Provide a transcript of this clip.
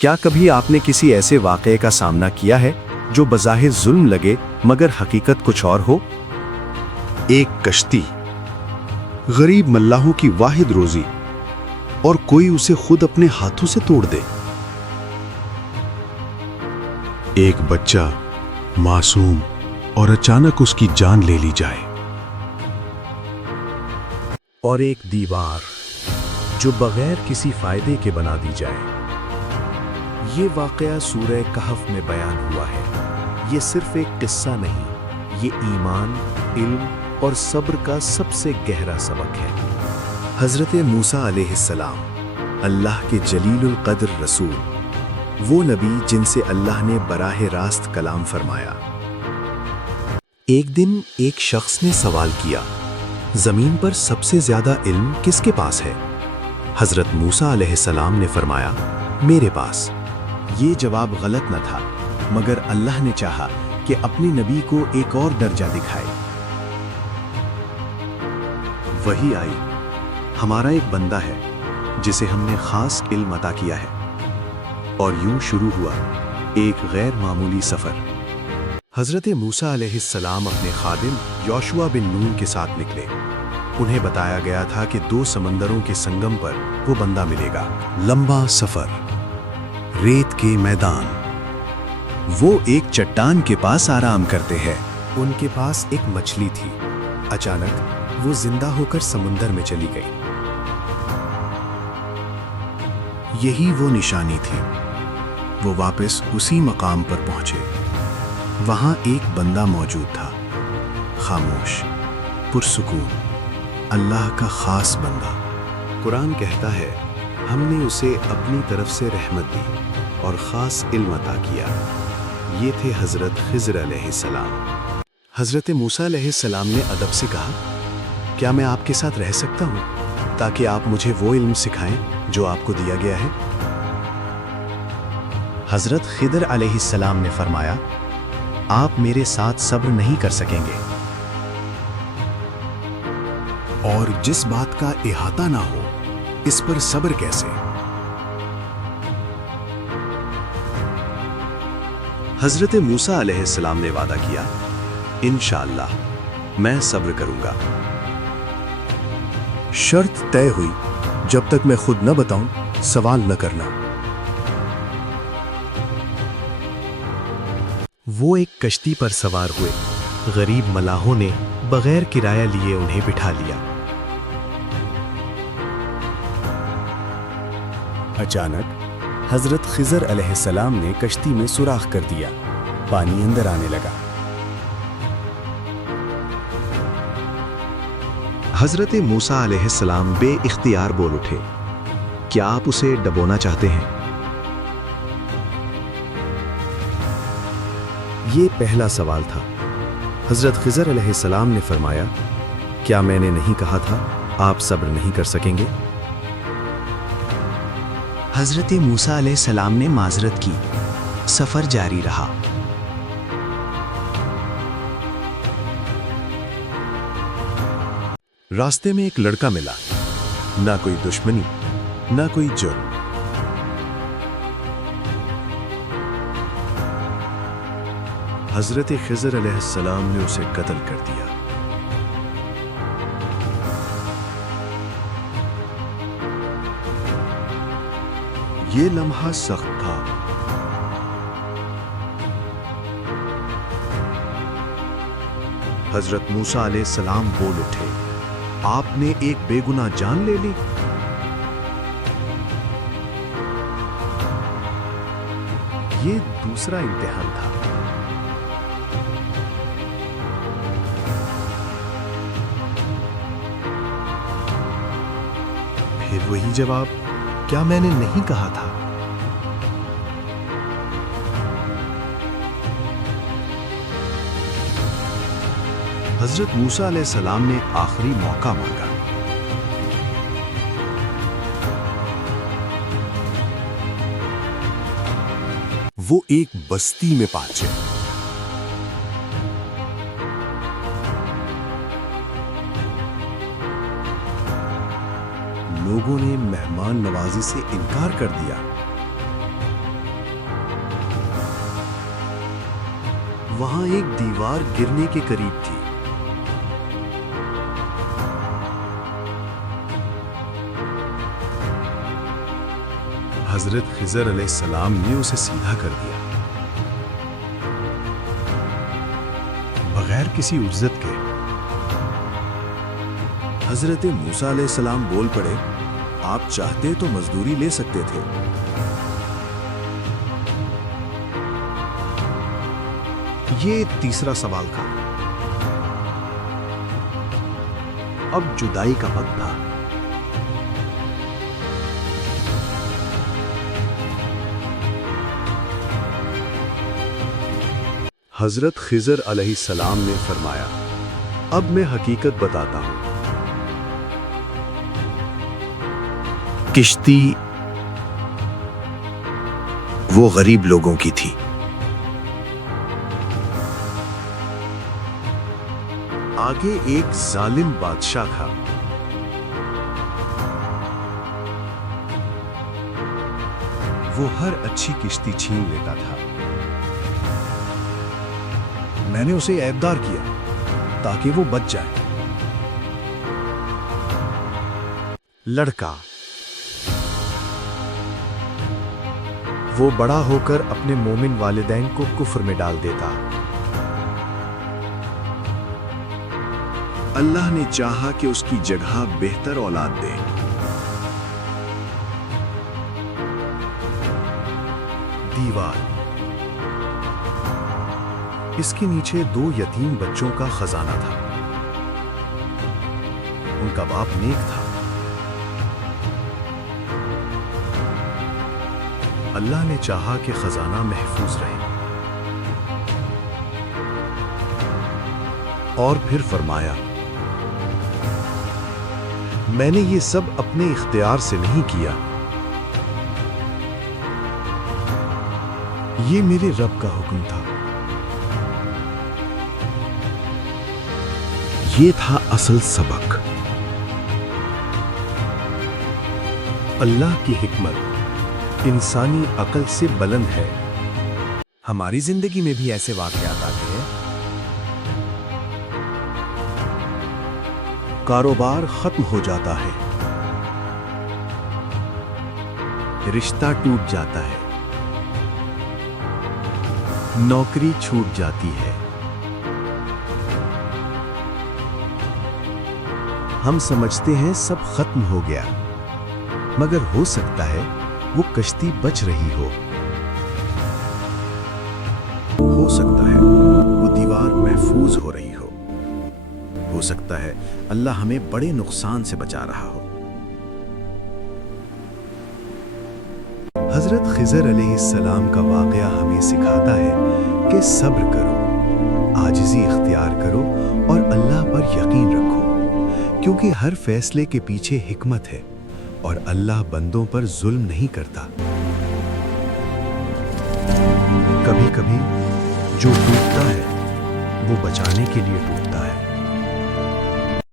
کیا کبھی آپ نے کسی ایسے واقعے کا سامنا کیا ہے جو بظاہر ظلم لگے مگر حقیقت کچھ اور ہو؟ ایک کشتی، غریب ملاحوں کی واحد روزی، اور کوئی اسے خود اپنے ہاتھوں سے توڑ دے۔ ایک بچہ، معصوم، اور اچانک اس کی جان لے لی جائے۔ اور ایک دیوار جو بغیر کسی فائدے کے بنا دی جائے۔ یہ واقعہ سورہ کہف میں بیان ہوا ہے۔ یہ صرف ایک قصہ نہیں، یہ ایمان، علم اور صبر کا سب سے گہرا سبق ہے۔ حضرت موسیٰ علیہ السلام، اللہ کے جلیل القدر رسول، وہ نبی جن سے اللہ نے براہ راست کلام فرمایا۔ ایک دن ایک شخص نے سوال کیا، زمین پر سب سے زیادہ علم کس کے پاس ہے؟ حضرت موسیٰ علیہ السلام نے فرمایا، میرے پاس۔ یہ جواب غلط نہ تھا، مگر اللہ نے چاہا کہ اپنی نبی کو ایک اور درجہ دکھائے۔ وحی آئی، ہمارا ایک بندہ ہے جسے ہم نے خاص علم عطا کیا ہے۔ اور یوں شروع ہوا ایک غیر معمولی سفر۔ حضرت موسیٰ علیہ السلام اپنے خادم یوشوا بن نون کے ساتھ نکلے۔ انہیں بتایا گیا تھا کہ 2 سمندروں کے سنگم پر وہ بندہ ملے گا۔ لمبا سفر، ریت کے میدان۔ وہ ایک چٹان کے پاس آرام کرتے ہیں۔ ان کے پاس ایک مچھلی تھی۔ اچانک وہ زندہ ہو کر سمندر میں چلی گئی۔ یہی وہ نشانی تھی۔ وہ واپس اسی مقام پر پہنچے۔ وہاں ایک بندہ موجود تھا، خاموش، پرسکون، اللہ کا خاص بندہ۔ قرآن کہتا ہے، ہم نے اسے اپنی طرف سے رحمت دی اور خاص علم عطا کیا۔ یہ تھے حضرت خضر علیہ السلام۔ حضرت موسیٰ علیہ السلام نے ادب سے کہا، کیا میں آپ کے ساتھ رہ سکتا ہوں تاکہ آپ مجھے وہ علم سکھائیں جو آپ کو دیا گیا ہے؟ حضرت خضر علیہ السلام نے فرمایا، آپ میرے ساتھ صبر نہیں کر سکیں گے، اور جس بات کا احاطہ نہ ہو اس پر صبر کیسے؟ حضرت موسیٰ علیہ السلام نے وعدہ کیا، انشاءاللہ میں صبر کروں گا۔ شرط طے ہوئی، جب تک میں خود نہ بتاؤں سوال نہ کرنا۔ وہ ایک کشتی پر سوار ہوئے۔ غریب ملاحوں نے بغیر کرایہ لیے انہیں بٹھا لیا۔ اچانک حضرت خضر علیہ السلام نے کشتی میں سوراخ کر دیا۔ پانی اندر آنے لگا۔ حضرت موسیٰ علیہ السلام بے اختیار بول اٹھے، کیا آپ اسے ڈبونا چاہتے ہیں؟ یہ پہلا سوال تھا۔ حضرت خضر علیہ السلام نے فرمایا، کیا میں نے نہیں کہا تھا آپ صبر نہیں کر سکیں گے؟ حضرت موسیٰ علیہ السلام نے معذرت کی۔ سفر جاری رہا۔ راستے میں ایک لڑکا ملا، نہ کوئی دشمنی، نہ کوئی جرم۔ حضرت خضر علیہ السلام نے اسے قتل کر دیا۔ یہ لمحہ سخت تھا۔ حضرت موسیٰ علیہ السلام بول اٹھے، آپ نے ایک بے گناہ جان لے لی۔ یہ دوسرا امتحان تھا۔ پھر وہی جواب، کیا میں نے نہیں کہا تھا؟ حضرت موسیٰ علیہ السلام نے آخری موقع مانگا۔ وہ ایک بستی میں پہنچے۔ لوگوں نے مہمان نوازی سے انکار کر دیا۔ وہاں ایک دیوار گرنے کے قریب تھی۔ حضرت خضر علیہ السلام نے اسے سیدھا کر دیا، بغیر کسی عجزت کے۔ حضرت موسیٰ علیہ السلام بول پڑے، آپ چاہتے تو مزدوری لے سکتے تھے۔ یہ تیسرا سوال تھا۔ اب جدائی کا وقت تھا۔ حضرت خضر علیہ السلام نے فرمایا، اب میں حقیقت بتاتا ہوں۔ کشتی وہ غریب لوگوں کی تھی۔ آگے ایک ظالم بادشاہ تھا۔ وہ ہر اچھی کشتی چھین لیتا تھا۔ میں نے اسے عیبدار کیا تاکہ وہ بچ جائے۔ لڑکا وہ بڑا ہو کر اپنے مومن والدین کو کفر میں ڈال دیتا۔ اللہ نے چاہا کہ اس کی جگہ بہتر اولاد دے۔ دیوار، اس کے نیچے 2 یتیم بچوں کا خزانہ تھا۔ ان کا باپ نیک تھا۔ اللہ نے چاہا کہ خزانہ محفوظ رہے، اور پھر فرمایا، میں نے یہ سب اپنے اختیار سے نہیں کیا، یہ میرے رب کا حکم تھا۔ یہ تھا اصل سبق۔ اللہ کی حکمت انسانی عقل سے بلند ہے۔ ہماری زندگی میں بھی ایسے واقعات آتے ہیں۔ کاروبار ختم ہو جاتا ہے، رشتہ ٹوٹ جاتا ہے، نوکری چھوٹ جاتی ہے۔ ہم سمجھتے ہیں سب ختم ہو گیا، مگر ہو سکتا ہے وہ کشتی بچ رہی ہو سکتا ہے وہ دیوار محفوظ ہو رہی ہو سکتا ہے اللہ ہمیں بڑے نقصان سے بچا رہا ہو۔ حضرت خضر علیہ السلام کا واقعہ ہمیں سکھاتا ہے کہ صبر کرو، عاجزی اختیار کرو اور اللہ پر یقین رکھو، کیونکہ ہر فیصلے کے پیچھے حکمت ہے اور اللہ بندوں پر ظلم نہیں کرتا۔ کبھی کبھی جو ٹوٹتا ہے وہ بچانے کے لیے ٹوٹتا ہے۔